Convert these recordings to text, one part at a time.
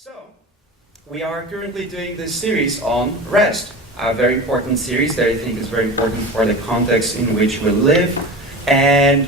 So, we are currently doing this series on rest, a very important series that I think is very important for the context in which we live. And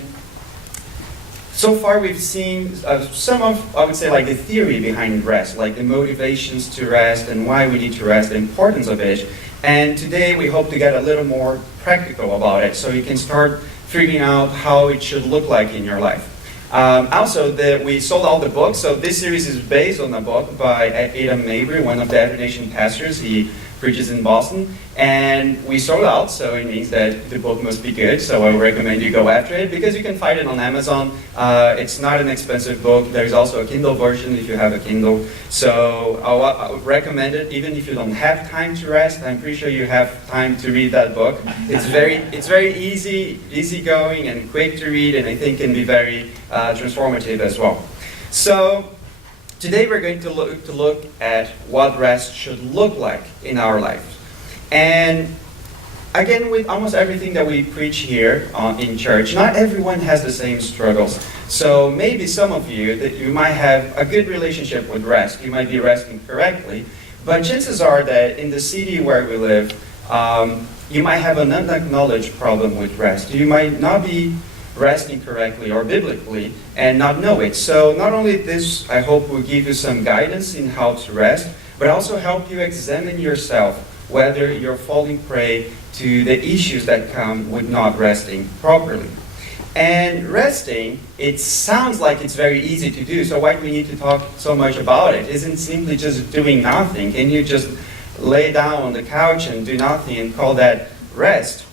so far we've seen some of, I would say, like the theory behind rest, like the motivations to rest and why we need to rest, the importance of it. And today we hope to get a little more practical about it so you can start figuring out how it should look like in your life. We sold all the books, so this series is based on a book by Adam Mabry, one of the Nation pastors. He preaches in Boston, and we sold out, so it means that the book must be good, so I would recommend you go after it, because you can find it on Amazon. It's not an expensive book. There's also a Kindle version if you have a Kindle, so I would recommend it, even if you don't have time to rest. I'm pretty sure you have time to read that book. It's very easygoing and quick to read, and I think can be very transformative as well. So today we're going to look at what rest should look like in our life. And again, with almost everything that we preach here in church, not everyone has the same struggles. So maybe some of you, that you might have a good relationship with rest. You might be resting correctly. But chances are that in the city where we live, you might have an unacknowledged problem with rest. You might not be resting correctly or biblically and not know it. So not only this, I hope, will give you some guidance in how to rest, but also help you examine yourself whether you're falling prey to the issues that come with not resting properly. And resting, it sounds like it's very easy to do, so why do we need to talk so much about it? Isn't simply just doing nothing? Can you just lay down on the couch and do nothing and call that rest?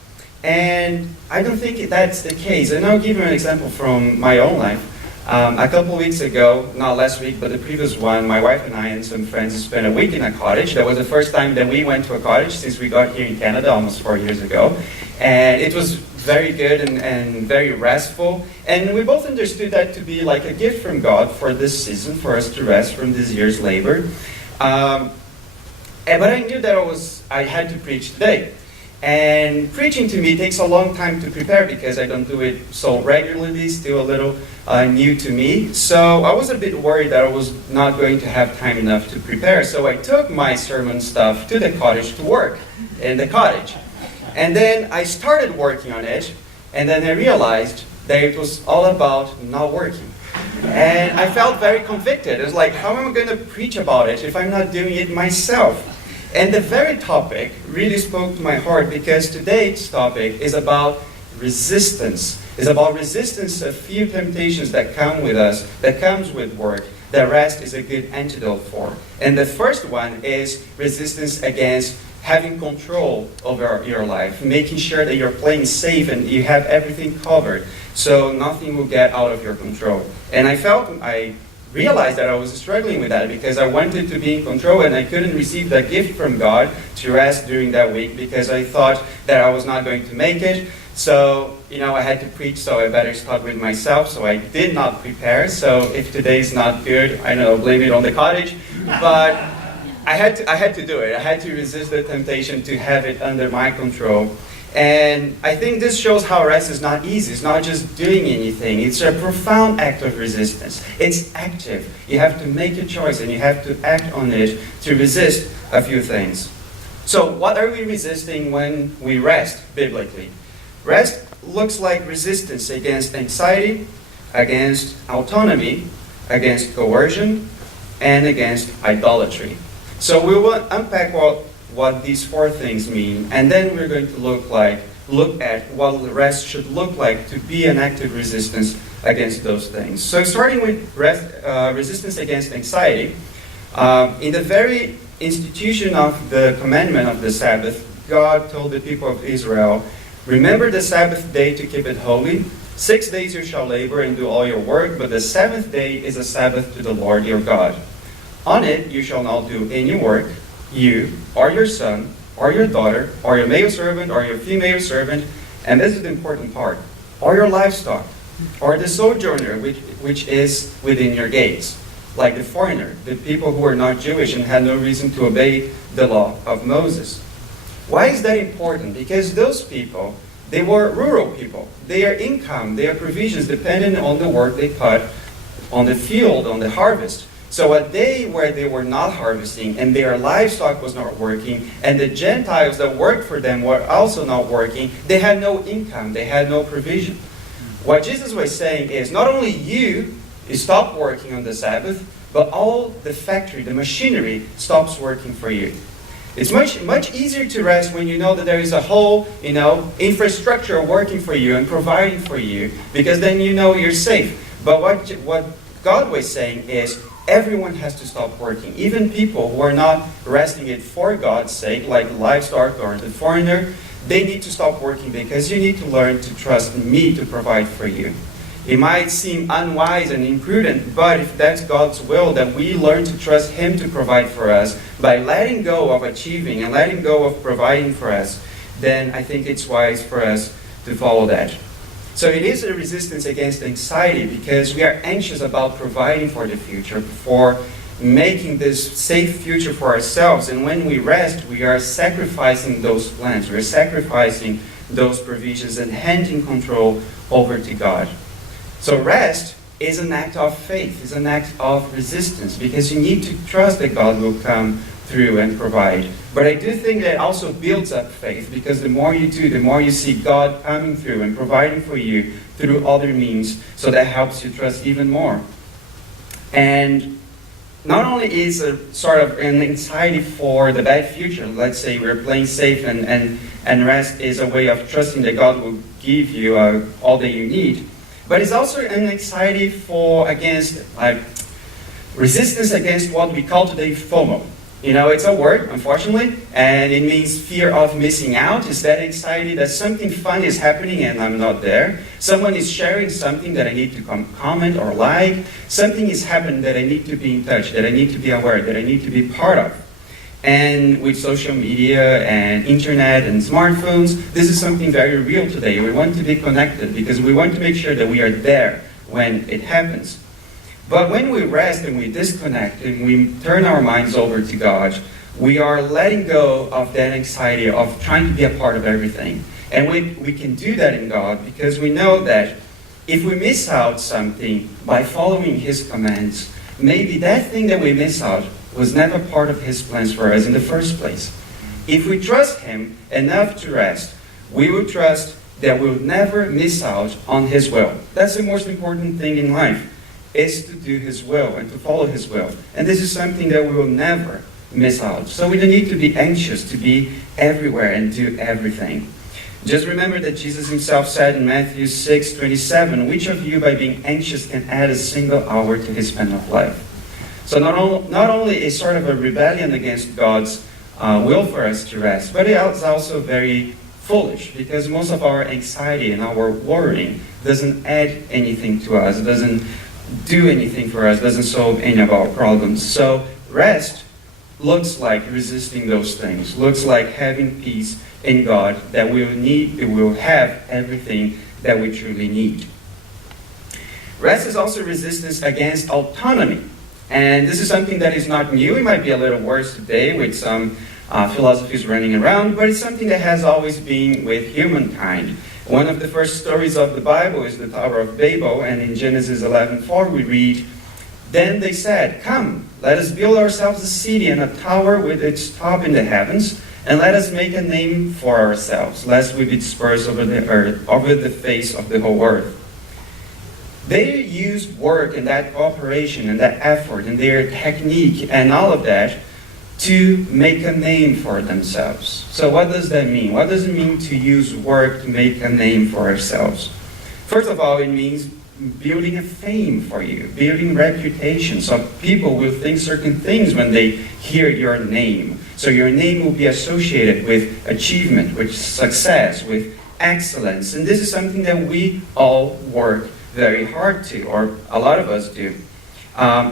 And I don't think that's the case. And I'll give you an example from my own life. A couple weeks ago, not last week, but the previous one, my wife and I and some friends spent a week in a cottage. That was the first time that we went to a cottage since we got here in Canada almost 4 years ago. And it was very good and very restful. And we both understood that to be like a gift from God for this season, for us to rest from this year's labor. But I knew that I had to preach today. And preaching to me takes a long time to prepare because I don't do it so regularly, still a little new to me. So I was a bit worried that I was not going to have time enough to prepare. So I took my sermon stuff to the cottage to work in the cottage. And then I started working on it, and then I realized that it was all about not working. And I felt very convicted. It was like, how am I going to preach about it if I'm not doing it myself? And the very topic really spoke to my heart because today's topic is about resistance. It's about resistance to a few temptations that come with us, that comes with work, that rest is a good antidote for. And the first one is resistance against having control over your life, making sure that you're playing safe and you have everything covered so nothing will get out of your control. And I realized that I was struggling with that because I wanted to be in control and I couldn't receive that gift from God to rest during that week because I thought that I was not going to make it. So, I had to preach, so I better start with myself. So I did not prepare. So if today's not good, I know, blame it on the cottage. But I had to do it. I had to resist the temptation to have it under my control. And I think this shows how rest is not easy. It's not just doing anything. It's a profound act of resistance. It's active. You have to make a choice and you have to act on it to resist a few things. So what are we resisting when we rest biblically? Rest looks like resistance against anxiety, against autonomy, against coercion, and against idolatry. So we will unpack what these four things mean, and then we're going to look at what the rest should look like to be an active resistance against those things. So starting with resistance against anxiety, in the very institution of the commandment of the Sabbath, God told the people of Israel, "Remember the Sabbath day to keep it holy. 6 days you shall labor and do all your work, but the seventh day is a Sabbath to the Lord your God. On it you shall not do any work, you, or your son, or your daughter, or your male servant, or your female servant," and this is the important part, "or your livestock, or the sojourner which is within your gates," like the foreigner, the people who were not Jewish and had no reason to obey the law of Moses. Why is that important? Because those people, they were rural people. Their income, their provisions depended on the work they put on the field, on the harvest. So a day where they were not harvesting and their livestock was not working, and the Gentiles that worked for them were also not working, they had no income, they had no provision. What Jesus was saying is, not only you stop working on the Sabbath, but all the factory, the machinery, stops working for you. It's much easier to rest when you know that there is a whole, infrastructure working for you and providing for you, because then you know you're safe. But what God was saying is, everyone has to stop working. Even people who are not resting it for God's sake, like the livestock or the foreigner, they need to stop working because you need to learn to trust me to provide for you. It might seem unwise and imprudent, but if that's God's will, that we learn to trust Him to provide for us by letting go of achieving and letting go of providing for us, then I think it's wise for us to follow that. So it is a resistance against anxiety because we are anxious about providing for the future, for making this safe future for ourselves. And when we rest, we are sacrificing those plans. We are sacrificing those provisions and handing control over to God. So rest is an act of faith, is an act of resistance, because you need to trust that God will come through and provide. But I do think that it also builds up faith, because the more you do, the more you see God coming through and providing for you through other means, so that helps you trust even more. And not only is a sort of an anxiety for the bad future, let's say we're playing safe and rest is a way of trusting that God will give you all that you need, but it's also an anxiety against resistance against what we call today FOMO. It's a word, unfortunately, and it means fear of missing out. It's that anxiety that something fun is happening and I'm not there. Someone is sharing something that I need to comment or like. Something is happening that I need to be in touch, that I need to be aware, that I need to be part of. And with social media and internet and smartphones, this is something very real today. We want to be connected because we want to make sure that we are there when it happens. But when we rest and we disconnect and we turn our minds over to God, we are letting go of that anxiety of trying to be a part of everything. And we can do that in God because we know that if we miss out something by following His commands, maybe that thing that we miss out was never part of His plans for us in the first place. If we trust Him enough to rest, we will trust that we'll never miss out on His will. That's the most important thing in life, is to do His will and to follow His will. And this is something that we will never miss out. So we don't need to be anxious to be everywhere and do everything. Just remember that Jesus Himself said in Matthew 6:27, which of you by being anxious can add a single hour to his span of life? So not only is sort of a rebellion against God's will for us to rest, but it is also very foolish because most of our anxiety and our worrying doesn't add anything to us, doesn't do anything for us, doesn't solve any of our problems. So rest looks like resisting those things, looks like having peace in God that we will have everything that we truly need. Rest is also resistance against autonomy. And this is something that is not new. It might be a little worse today with some philosophies running around, but it's something that has always been with humankind. One of the first stories of the Bible is the Tower of Babel, and in Genesis 11:4 we read, "Then they said, 'Come, let us build ourselves a city and a tower with its top in the heavens, and let us make a name for ourselves, lest we be dispersed over the earth, over the face of the whole earth.'" They used work and that cooperation and that effort and their technique and all of that to make a name for themselves. So what does that mean? What does it mean to use work to make a name for ourselves? First of all, it means building a fame for you, building reputation. So people will think certain things when they hear your name. So your name will be associated with achievement, with success, with excellence. And this is something that we all work very hard to, or a lot of us do.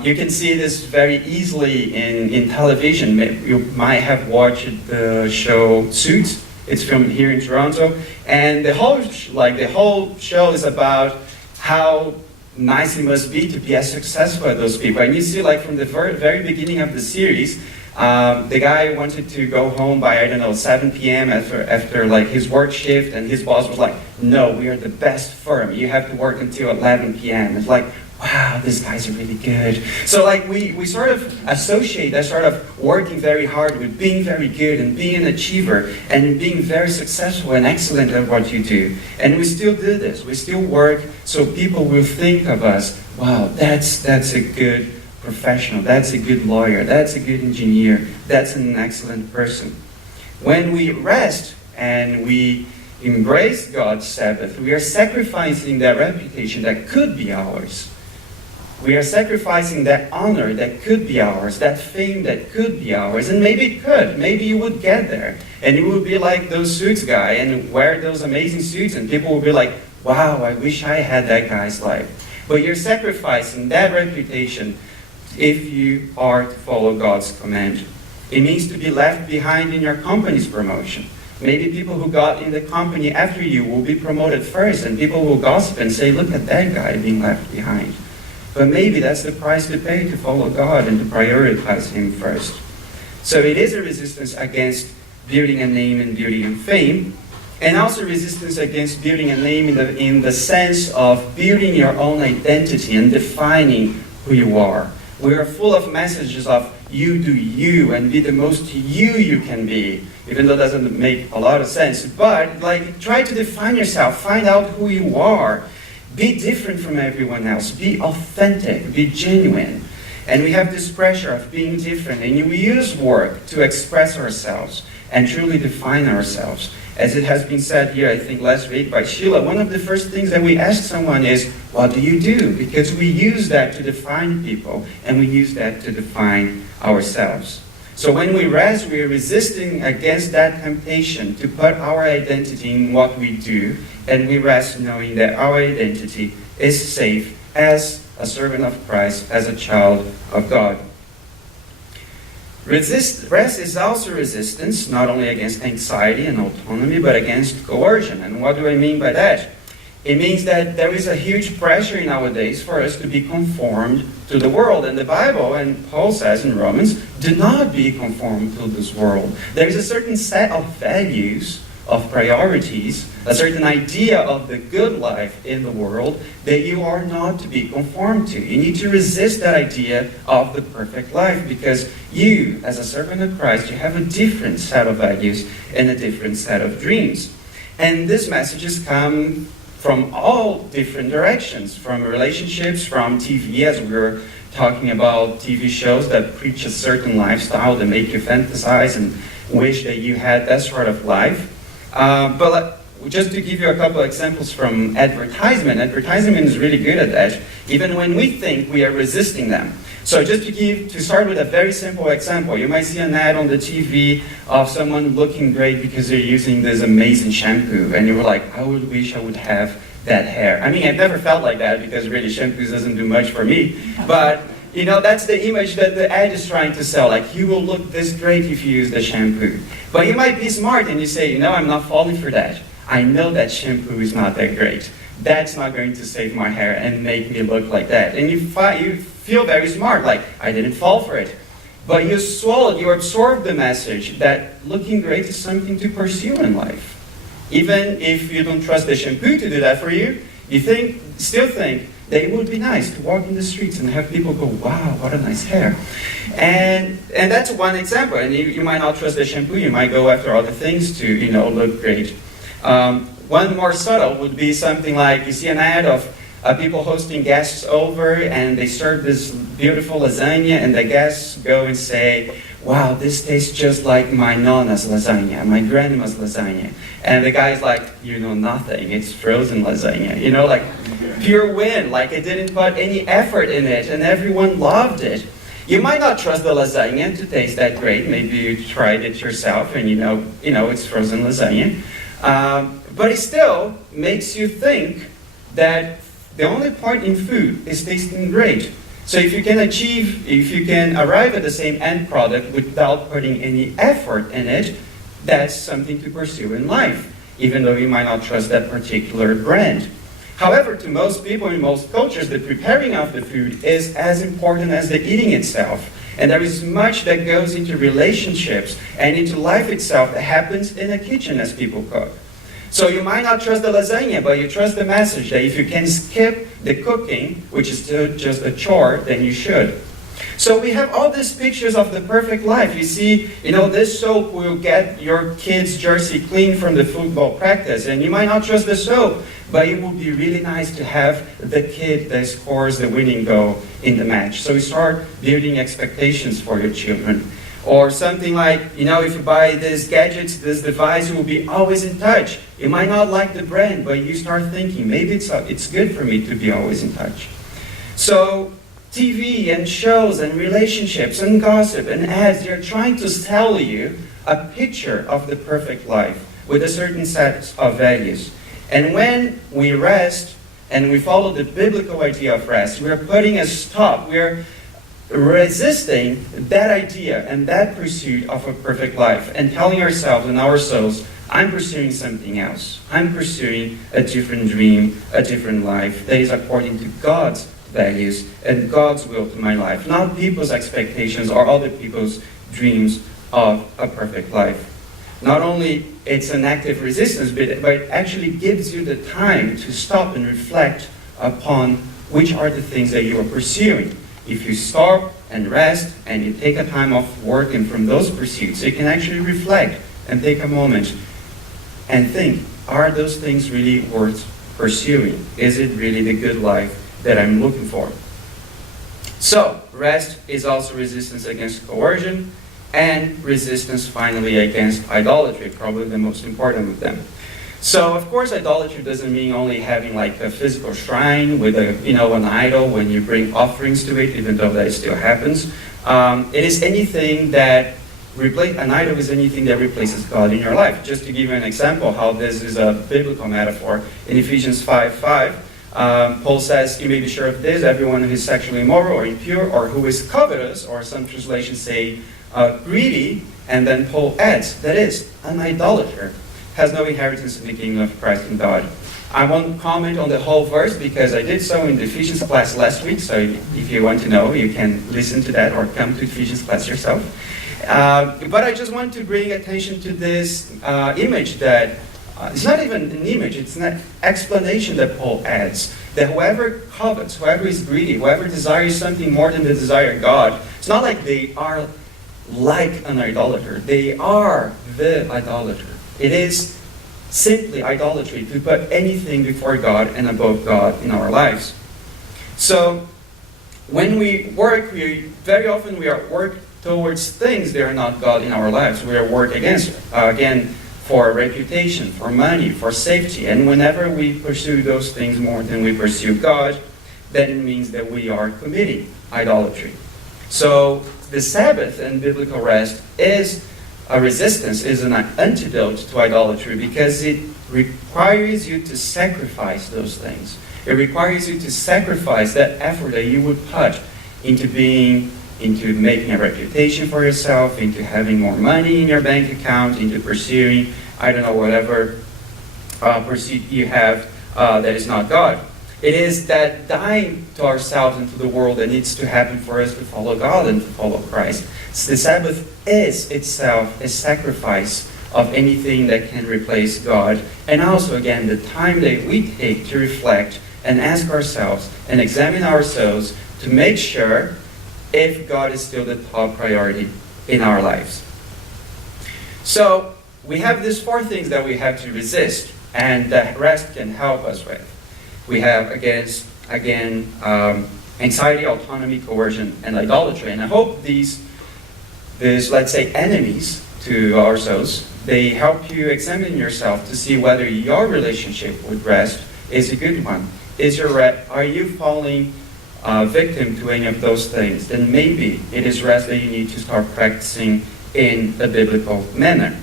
You can see this very easily in television. You might have watched the show Suits. It's filmed here in Toronto, and the whole show is about how nice it must be to be as successful as those people. And you see, like from the very beginning of the series, the guy wanted to go home by 7 p.m. after like his work shift, and his boss was like, "No, we are the best firm. You have to work until 11 p.m." It's like, wow, wow, these guys are really good. So like we sort of associate that sort of working very hard with being very good and being an achiever and being very successful and excellent at what you do. And we still do this. We still work so people will think of us, wow, that's a good professional, that's a good lawyer, that's a good engineer, that's an excellent person. When we rest and we embrace God's Sabbath, we are sacrificing that reputation that could be ours. We are sacrificing that honor that could be ours, that fame that could be ours, and maybe it could. Maybe you would get there, and you would be like those suits guy and wear those amazing suits, and people will be like, wow, I wish I had that guy's life. But you're sacrificing that reputation if you are to follow God's command. It means to be left behind in your company's promotion. Maybe people who got in the company after you will be promoted first, and people will gossip and say, look at that guy being left behind. But maybe that's the price to pay to follow God and to prioritize Him first. So it is a resistance against building a name and building fame, and also resistance against building a name in the sense of building your own identity and defining who you are. We are full of messages of you do you and be the most you can be, even though it doesn't make a lot of sense. But like, try to define yourself, find out who you are, be different from everyone else, be authentic, be genuine. And we have this pressure of being different, and we use work to express ourselves and truly define ourselves. As it has been said here, I think last week by Sheila, one of the first things that we ask someone is, what do you do? Because we use that to define people, and we use that to define ourselves. So when we rest, we are resisting against that temptation to put our identity in what we do, and we rest knowing that our identity is safe as a servant of Christ, as a child of God. Rest is also resistance, not only against anxiety and autonomy, but against coercion. And what do I mean by that? It means that there is a huge pressure nowadays for us to be conformed to the world. And the Bible, and Paul says in Romans, do not be conformed to this world. There is a certain set of values, of priorities, a certain idea of the good life in the world that you are not to be conformed to. You need to resist that idea of the perfect life, because you, as a servant of Christ, you have a different set of values and a different set of dreams. And these messages come from all different directions, from relationships, from TV, as we were talking about TV shows that preach a certain lifestyle that make you fantasize and wish that you had that sort of life. But just to give you a couple of examples from advertisement is really good at that, even when we think we are resisting them. So just to start with a very simple example, you might see an ad on the TV of someone looking great because they're using this amazing shampoo, and you're like, I would wish I would have that hair. I mean, I've never felt like that because really shampoo doesn't do much for me, but you know, that's the image that the ad is trying to sell. Like, you will look this great if you use the shampoo. But you might be smart and you say, you know, I'm not falling for that. I know that shampoo is not that great. That's not going to save my hair and make me look like that. And you feel very smart, like, I didn't fall for it. But you absorb the message that looking great is something to pursue in life. Even if you don't trust the shampoo to do that for you, you still think that it would be nice to walk in the streets and have people go, wow, what a nice hair. And that's one example. And you might not trust the shampoo, you might go after other things to, you know, look great. One more subtle would be something like, you see an ad of people hosting guests over, and they serve this beautiful lasagna, and the guests go and say, wow, this tastes just like my nonna's lasagna, my grandma's lasagna. And the guy's like, you know nothing, it's frozen lasagna. You know, like, pure win, like it didn't put any effort in it, and everyone loved it. You might not trust the lasagna to taste that great. Maybe you tried it yourself, and you know it's frozen lasagna. But it still makes you think that the only point in food is tasting great. So if you can arrive at the same end product without putting any effort in it, that's something to pursue in life, even though you might not trust that particular brand. However, to most people in most cultures, the preparing of the food is as important as the eating itself. And there is much that goes into relationships and into life itself that happens in a kitchen as people cook. So you might not trust the lasagna, but you trust the message that if you can skip the cooking, which is still just a chore, then you should. So we have all these pictures of the perfect life. You see, this soap will get your kid's jersey clean from the football practice, and you might not trust the soap, but it would be really nice to have the kid that scores the winning goal in the match. So you start building expectations for your children. Or something like, if you buy this gadget, this device, you will be always in touch. You might not like the brand, but you start thinking, maybe it's good for me to be always in touch. So TV and shows and relationships and gossip and ads, they're trying to sell you a picture of the perfect life with a certain set of values. And when we rest and we follow the biblical idea of rest, we're putting a stop. We're resisting that idea and that pursuit of a perfect life and telling ourselves and our souls, I'm pursuing something else. I'm pursuing a different dream, a different life that is according to God's values and God's will to my life, not people's expectations or other people's dreams of a perfect life. Not only it's an active resistance, but it actually gives you the time to stop and reflect upon which are the things that you are pursuing. If you stop and rest and you take a time off working from those pursuits, you can actually reflect and take a moment and think, are those things really worth pursuing? Is it really the good life that I'm looking for? So, rest is also resistance against coercion and resistance finally against idolatry, probably the most important of them. So, of course, idolatry doesn't mean only having like a physical shrine with an idol when you bring offerings to it, even though that still happens. It is anything that an idol is anything that replaces God in your life. Just to give you an example how this is a biblical metaphor, in Ephesians 5:5, Paul says, you may be sure of this, everyone who is sexually immoral or impure or who is covetous, or some translations say greedy, and then Paul adds, that is, an idolater has no inheritance in the kingdom of Christ and God. I won't comment on the whole verse because I did so in the Ephesians class last week, so if you want to know, you can listen to that or come to Ephesians class yourself. But I just want to bring attention to this image that, it's not even an image, it's an explanation that Paul adds, that whoever covets, whoever is greedy, whoever desires something more than the desire of God, it's not like they are like an idolater, they are the idolater. It is simply idolatry to put anything before God and above God in our lives. So, when we work, very often we are work towards things that are not God in our lives. We are work against, again, for reputation, for money, for safety. And whenever we pursue those things more than we pursue God, then it means that we are committing idolatry. So, the Sabbath and biblical rest is a resistance, is an antidote to idolatry because it requires you to sacrifice those things. It requires you to sacrifice that effort that you would put into making a reputation for yourself, into having more money in your bank account, into pursuing, whatever pursuit you have that is not God. It is that dying to ourselves and to the world that needs to happen for us to follow God and to follow Christ. So the Sabbath is itself a sacrifice of anything that can replace God. And also, again, the time that we take to reflect and ask ourselves and examine ourselves to make sure if God is still the top priority in our lives. So, we have these four things that we have to resist, and that rest can help us with. We have, anxiety, autonomy, coercion, and idolatry. And I hope these, let's say, enemies to ourselves, they help you examine yourself to see whether your relationship with rest is a good one. Are you falling victim to any of those things? Then maybe it is rest that you need to start practicing in a biblical manner.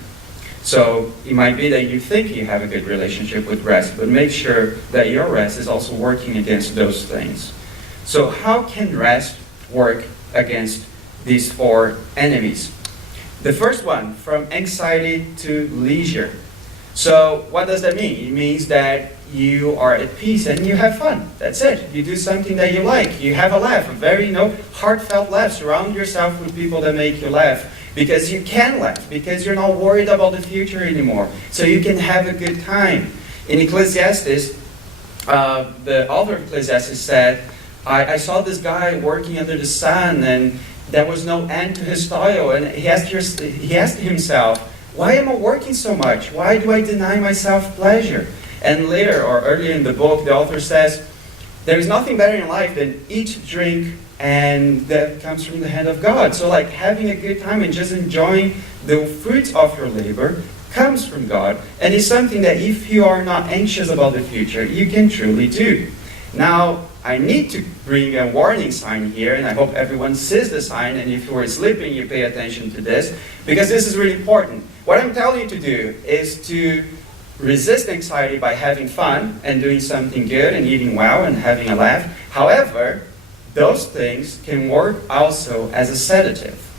So it might be that you think you have a good relationship with rest, but make sure that your rest is also working against those things. So how can rest work against these four enemies? The first one, from anxiety to leisure. So what does that mean? It means that you are at peace and you have fun. That's it. You do something that you like. You have a laugh, a very, heartfelt laugh. Surround yourself with people that make you laugh, because you can laugh, because you're not worried about the future anymore. So you can have a good time. In Ecclesiastes, the author of Ecclesiastes said, I saw this guy working under the sun, and there was no end to his toil. And he asked himself, why am I working so much? Why do I deny myself pleasure? And later, or earlier in the book, the author says, there is nothing better in life than eat, drink, and that comes from the hand of God. So like having a good time and just enjoying the fruits of your labor comes from God, and it's something that if you are not anxious about the future, you can truly do. Now, I need to bring a warning sign here, and I hope everyone sees the sign, and if you are sleeping, you pay attention to this, because this is really important. What I'm telling you to do is to resist anxiety by having fun and doing something good and eating well and having a laugh. However, those things can work also as a sedative,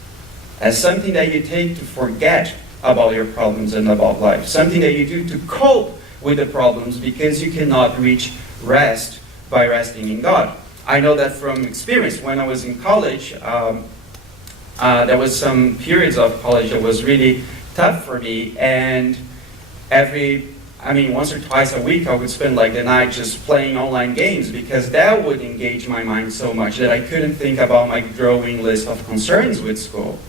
as something that you take to forget about your problems and about life, something that you do to cope with the problems because you cannot reach rest by resting in God. I know that from experience. When I was in college, there was some periods of college that was really tough for me, and once or twice a week I would spend like the night just playing online games, because that would engage my mind so much that I couldn't think about my growing list of concerns with school.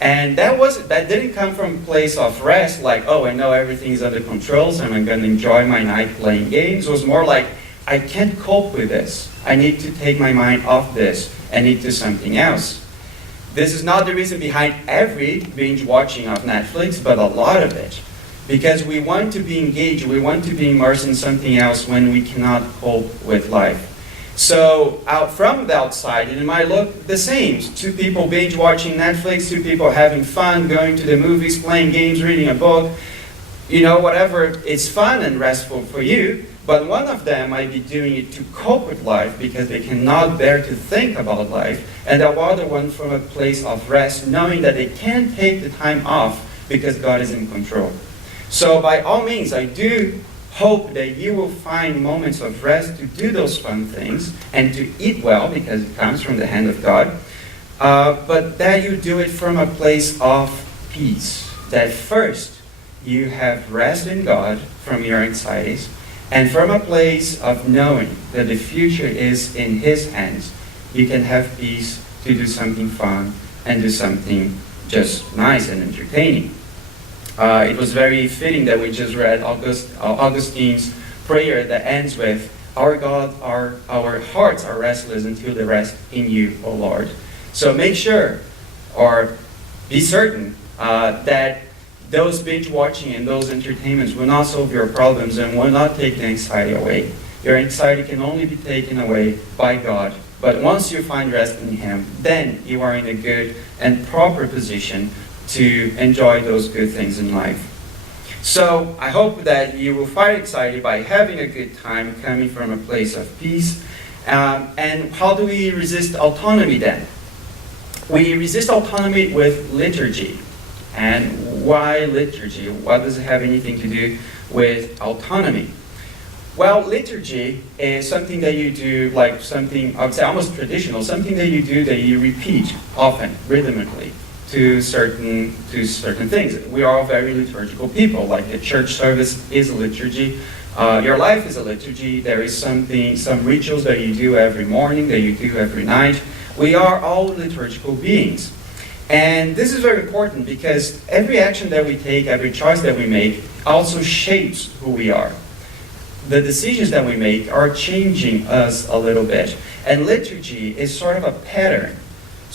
And that didn't come from a place of rest, like, oh, I know everything's under control, so I'm going to enjoy my night playing games. It was more like, I can't cope with this. I need to take my mind off this and do something else. This is not the reason behind every binge watching of Netflix, but a lot of it. Because we want to be engaged, we want to be immersed in something else when we cannot cope with life. So out from the outside, it might look the same. Two people binge watching Netflix, two people having fun, going to the movies, playing games, reading a book, whatever is fun and restful for you. But one of them might be doing it to cope with life because they cannot bear to think about life, and the other one from a place of rest, knowing that they can take the time off because God is in control. So by all means, I do hope that you will find moments of rest to do those fun things and to eat well, because it comes from the hand of God, but that you do it from a place of peace. That first, you have rest in God from your anxieties, and from a place of knowing that the future is in His hands, you can have peace to do something fun and do something just nice and entertaining. It was very fitting that we just read Augustine's prayer that ends with, our God, our hearts are restless until they rest in you, O Lord. So make sure, or be certain, that those binge watching and those entertainments will not solve your problems and will not take the anxiety away. Your anxiety can only be taken away by God. But once you find rest in Him, then you are in a good and proper position to enjoy those good things in life. So I hope that you will find excited by having a good time coming from a place of peace. And how do we resist autonomy then? We resist autonomy with liturgy. And why liturgy? What does it have anything to do with autonomy? Well, liturgy is something that you do, like something, I would say almost traditional, something that you do that you repeat often, rhythmically, to certain things. We are all very liturgical people. Like the church service is a liturgy. Your life is a liturgy. There is some rituals that you do every morning, that you do every night. We are all liturgical beings. And this is very important because every action that we take, every choice that we make, also shapes who we are. The decisions that we make are changing us a little bit. And liturgy is sort of a pattern,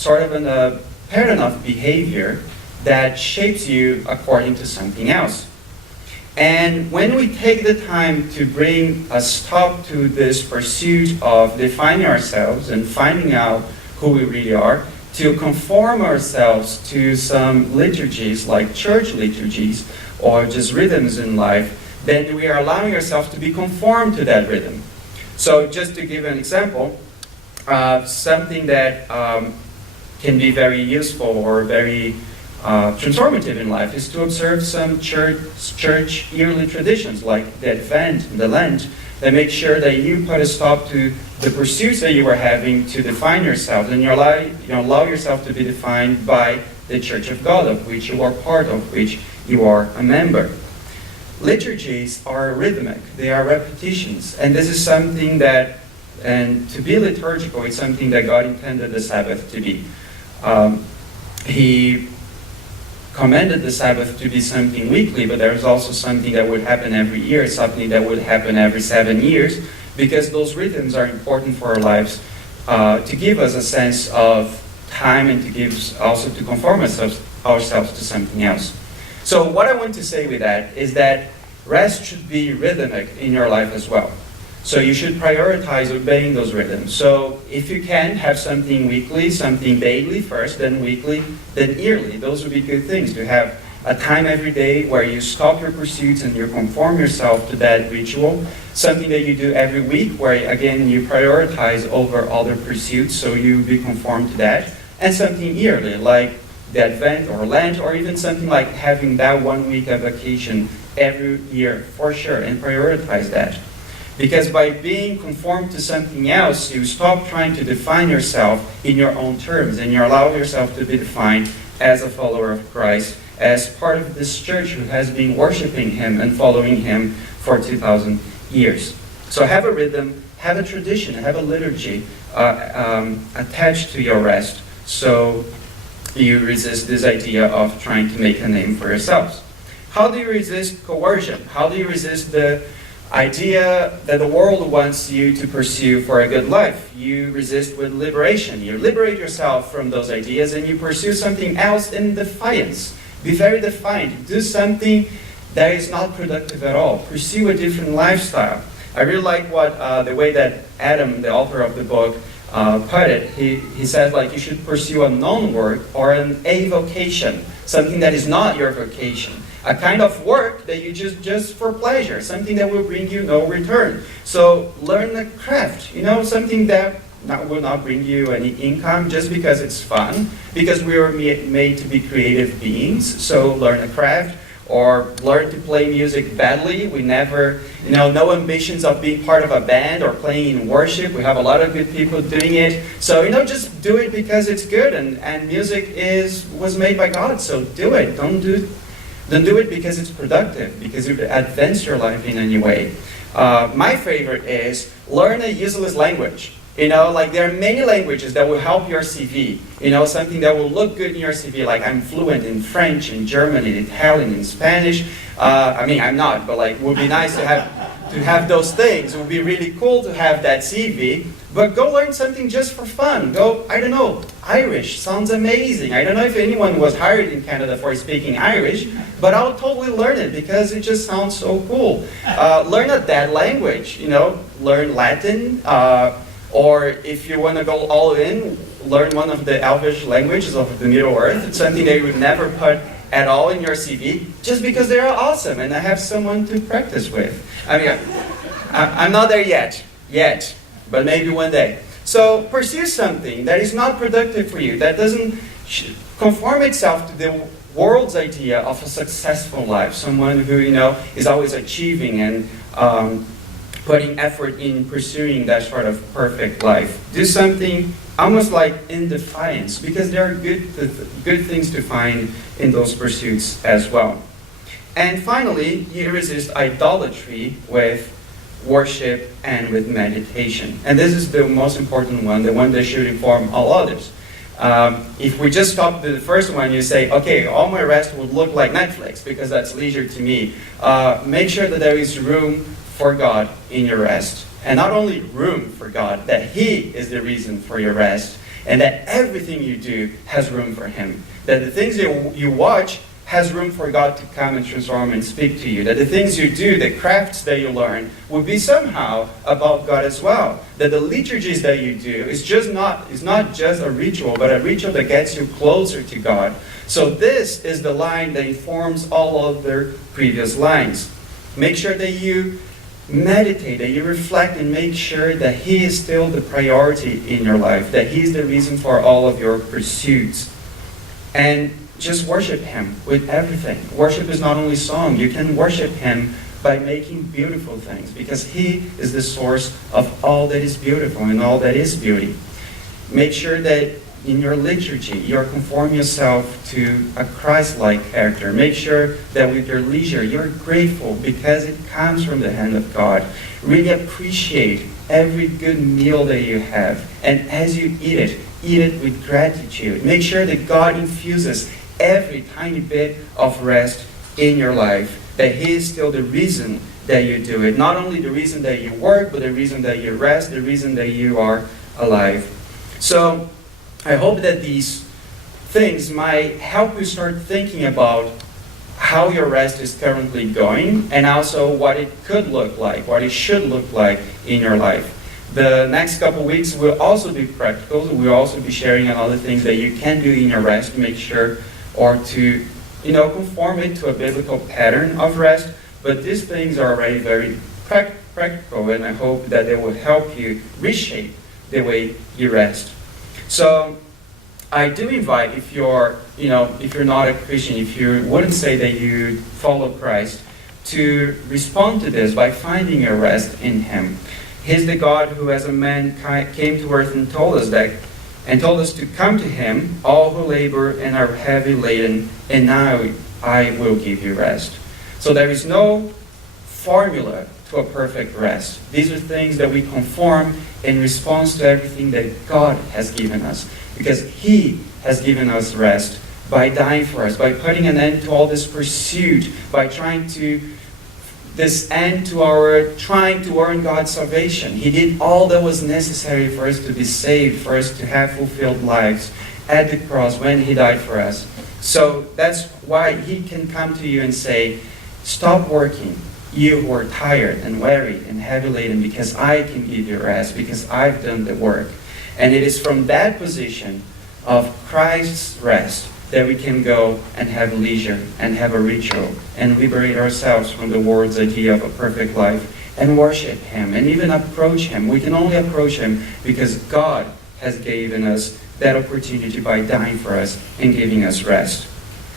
a pattern of behavior that shapes you according to something else. And when we take the time to bring a stop to this pursuit of defining ourselves and finding out who we really are, to conform ourselves to some liturgies like church liturgies or just rhythms in life, then we are allowing ourselves to be conformed to that rhythm. So just to give an example, something that can be very useful or very transformative in life is to observe some church yearly traditions like the Advent and the Lent, and make sure that you put a stop to the pursuits that you are having to define yourself, and you allow yourself to be defined by the Church of God, of which you are part of, which you are a member. Liturgies are rhythmic, they are repetitions, and this is something that, and to be liturgical, it's something that God intended the Sabbath to be. He commanded the Sabbath to be something weekly, but there's also something that would happen every year, something that would happen every 7 years, because those rhythms are important for our lives, to give us a sense of time and to give also to conform ourselves to something else. So what I want to say with that is that rest should be rhythmic in your life as well. So you should prioritize obeying those rhythms. So if you can, have something weekly, something daily first, then weekly, then yearly. Those would be good things, to have a time every day where you stop your pursuits and you conform yourself to that ritual. Something that you do every week where, again, you prioritize over other pursuits, so you be conformed to that. And something yearly, like the Advent or Lent, or even something like having that 1 week of vacation every year, for sure, and prioritize that. Because by being conformed to something else, you stop trying to define yourself in your own terms, and you allow yourself to be defined as a follower of Christ, as part of this church who has been worshiping Him and following Him for 2,000 years. So have a rhythm, have a tradition, have a liturgy attached to your rest, so you resist this idea of trying to make a name for yourselves. How do you resist coercion? How do you resist the idea that the world wants you to pursue for a good life? You resist with liberation. You liberate yourself from those ideas and you pursue something else in defiance. Be very defiant. Do something that is not productive at all. Pursue a different lifestyle. I really like the way that Adam, the author of the book, put it. He says, like, you should pursue a non-work or an avocation, something that is not your vocation. A kind of work that you just for pleasure, something that will bring you no return. So learn a craft, something that will not bring you any income just because it's fun, because we were made to be creative beings. So learn a craft, or learn to play music badly. We never, no ambitions of being part of a band or playing in worship. We have a lot of good people doing it. So, just do it because it's good, and music was made by God, so do it. Don't do it because it's productive, because it advances your life in any way. My favorite is learn a useless language. There are many languages that will help your CV. Something that will look good in your CV, like I'm fluent in French, in German, in Italian, in Spanish. I'm not, but it would be nice to have those things. It would be really cool to have that CV. But go learn something just for fun. Irish sounds amazing. I don't know if anyone was hired in Canada for speaking Irish, but I'll totally learn it because it just sounds so cool. Learn a dead language, learn Latin, or if you want to go all in, learn one of the Elvish languages of the Middle Earth. It's something that you would never put at all in your CV, just because they are awesome and I have someone to practice with. I'm not there yet, but maybe one day. So pursue something that is not productive for you, that doesn't conform itself to the world's idea of a successful life, someone who is always achieving and putting effort in pursuing that sort of perfect life. Do something almost like in defiance, because there are good things to find in those pursuits as well. And finally, you resist idolatry with worship and with meditation. And this is the most important one, the one that should inform all others. If we just stop to the first one, you say, okay, all my rest would look like Netflix because that's leisure to me. Make sure that there is room for God in your rest. And not only room for God, that He is the reason for your rest, and that everything you do has room for Him. That the things you watch has room for God to come and transform and speak to you. That the things you do, the crafts that you learn, will be somehow about God as well. That the liturgies that you do is not just a ritual, but a ritual that gets you closer to God. So this is the line that informs all other previous lines. Make sure that you meditate, that you reflect, and make sure that He is still the priority in your life, that He is the reason for all of your pursuits. And just worship Him with everything. Worship is not only song. You can worship Him by making beautiful things, because He is the source of all that is beautiful and all that is beauty. Make sure that in your liturgy, you're conforming yourself to a Christ-like character. Make sure that with your leisure, you're grateful because it comes from the hand of God. Really appreciate every good meal that you have. And as you eat it with gratitude. Make sure that God infuses every tiny bit of rest in your life. That He is still the reason that you do it. Not only the reason that you work, but the reason that you rest, the reason that you are alive. So, I hope that these things might help you start thinking about how your rest is currently going, and also what it could look like, what it should look like in your life. The next couple weeks will also be practical. We'll also be sharing on other things that you can do in your rest to make sure, or to conform it to a biblical pattern of rest. But these things are already very practical, and I hope that they will help you reshape the way you rest. So I do invite, if you're not a Christian, if you wouldn't say that you follow Christ, to respond to this by finding your rest in Him. He's the God who, as a man, came to earth and told us to come to Him, all who labor and are heavy laden, and now I will give you rest. So there is no formula to a perfect rest. These are things that we conform in response to everything that God has given us. Because He has given us rest by dying for us, by putting an end to all this pursuit, by trying to earn God's salvation. He did all that was necessary for us to be saved, for us to have fulfilled lives at the cross when He died for us. So that's why He can come to you and say, stop working, you who are tired and weary and heavy laden, because I can give you rest, because I've done the work. And it is from that position of Christ's rest that we can go and have leisure and have a ritual and liberate ourselves from the world's idea of a perfect life and worship Him and even approach Him. We can only approach Him because God has given us that opportunity by dying for us and giving us rest.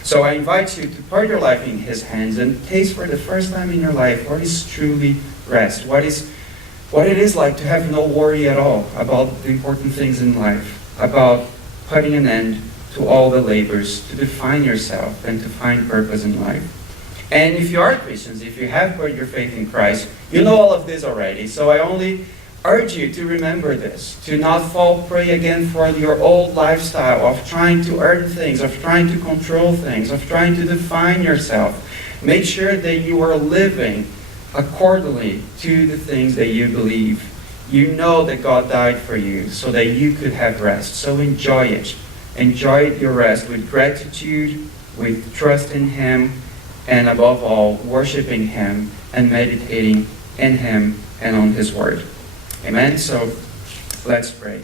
So I invite you to put your life in His hands and taste for the first time in your life what is truly rest, what it is like to have no worry at all about the important things in life, about putting an end to all the labors, to define yourself and to find purpose in life. And if you are Christians, if you have put your faith in Christ, you know all of this already. So I only urge you to remember this, to not fall prey again for your old lifestyle of trying to earn things, of trying to control things, of trying to define yourself. Make sure that you are living accordingly to the things that you believe. You know that God died for you so that you could have rest. So enjoy it. Enjoy your rest with gratitude, with trust in Him, and above all, worshiping Him and meditating in Him and on His Word. Amen? So let's pray.